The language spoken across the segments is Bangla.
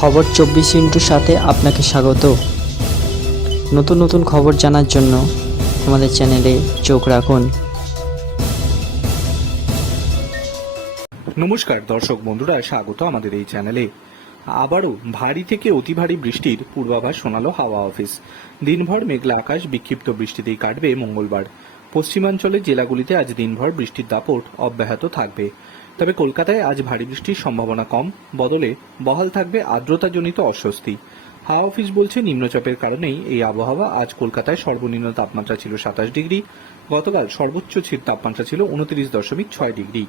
খবর চব্বিশ ইন্টুর সাথে আপনাকে স্বাগত। নতুন নতুন খবর জানার জন্য আমাদের চ্যানেলে চোখ রাখুন। নমস্কার, দর্শক বন্ধুরা, স্বাগত আমাদের এই চ্যানেলে। আবারও ভারী থেকে অতি ভারী বৃষ্টির পূর্বাভাস শোনালো হাওয়া অফিস। দিনভর মেঘলা আকাশ বিক্ষিপ্ত বৃষ্টিতেই কাটবে মঙ্গলবার। পশ্চিমাঞ্চলের জেলাগুলিতে আজ দিনভর বৃষ্টির দাপট অব্যাহত থাকবে। তবে কলকাতায় আজ ভারী বৃষ্টির সম্ভাবনা কম। বদলে বহাল থাকবে আর্দ্রতাজনিত অস্বস্তি। হাওয়া অফিস বলছে নিম্নচাপের কারণেই এই আবহাওয়া আজ কলকাতায় সর্বনিম্ন তাপমাত্রা ছিল সাতাশ ডিগ্রি। গতকাল সর্বোচ্চ তাপমাত্রা ছিল উনত্রিশ দশমিক ছয় ডিগ্রি।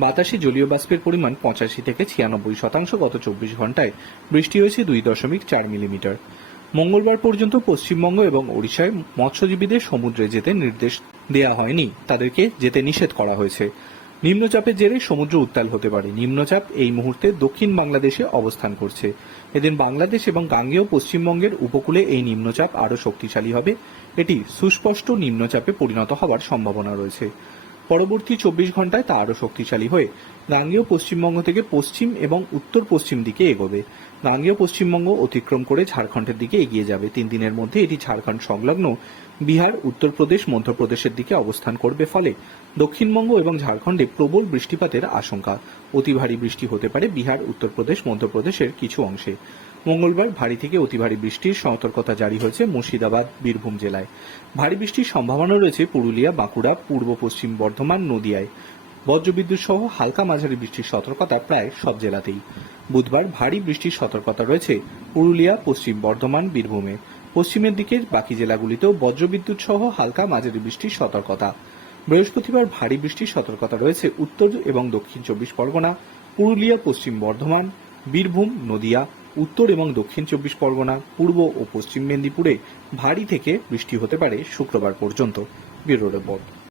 বাতাসে জলীয় বাষ্পের পরিমাণ পঁচাশি থেকে ছিয়ানব্বই শতাংশ গত চব্বিশ ঘন্টায় বৃষ্টি হয়েছে দুই দশমিক চার মিলিমিটার। মঙ্গলবার পর্যন্ত পশ্চিমবঙ্গ এবং ওড়িশায় মৎস্যজীবীদের সমুদ্রে যেতে নির্দেশ দেওয়া হয়নি। তাদেরকে যেতে নিষেধ করা হয়েছে। নিম্নচাপের জেরে সমুদ্র উত্তাল হতে পারে। নিম্নচাপ এই মুহূর্তে দক্ষিণ বাংলাদেশে অবস্থান করছে। এদিন বাংলাদেশ এবং গাঙ্গেয় পশ্চিমবঙ্গের উপকূলে এই নিম্নচাপ আরও শক্তিশালী হবে। এটি সুস্পষ্ট নিম্নচাপে পরিণত হওয়ার সম্ভাবনা রয়েছে। পরবর্তী চব্বিশ ঘন্টায় তা আরও শক্তিশালী হয়ে গাঙ্গেয় পশ্চিমবঙ্গ থেকে পশ্চিম এবং উত্তর পশ্চিম দিকে এগোবে। গাঙ্গেয় পশ্চিমবঙ্গ অতিক্রম করে ঝাড়খণ্ডের দিকে এগিয়ে যাবে। তিন দিনের মধ্যে এটি ঝাড়খণ্ড সংলগ্ন বিহার, উত্তরপ্রদেশ, মধ্যপ্রদেশের দিকে অবস্থান করবে ফলে দক্ষিণবঙ্গ এবং ঝাড়খণ্ডে প্রবল বৃষ্টিপাতের আশঙ্কা। অতি ভারী বৃষ্টি হতে পারে বিহার, উত্তরপ্রদেশ, মধ্যপ্রদেশের কিছু অংশে। মঙ্গলবার ভারী থেকে অতি ভারী বৃষ্টির সতর্কতা জারি হয়েছে মুর্শিদাবাদ, বীরভূম জেলায়। ভারী বৃষ্টির সম্ভাবনা রয়েছে পুরুলিয়া, বাঁকুড়া, পূর্ব পশ্চিম বর্ধমান, নদিয়ায়। বজ্রবিদ্যুৎ সহ হালকা মাঝারি বৃষ্টির সতর্কতা প্রায় সব জেলাতেই। বুধবার ভারী বৃষ্টির সতর্কতা রয়েছে পুরুলিয়া, পশ্চিম বর্ধমান, বীরভূমে। পশ্চিমের দিকের বাকি জেলাগুলিতেও বজ্রবিদ্যুৎ সহ হালকা মাঝারি বৃষ্টির সতর্কতা। বৃহস্পতিবার ভারী বৃষ্টির সতর্কতা রয়েছে উত্তর এবং দক্ষিণ চব্বিশ পরগনা, পুরুলিয়া, পশ্চিম বর্ধমান, বীরভূম, নদিয়া উত্তর এবং দক্ষিণ চব্বিশ পরগনা, পূর্ব ও পশ্চিম মেদিনীপুরে ভারী থেকে বৃষ্টি হতে পারে শুক্রবার পর্যন্ত। Bureau report.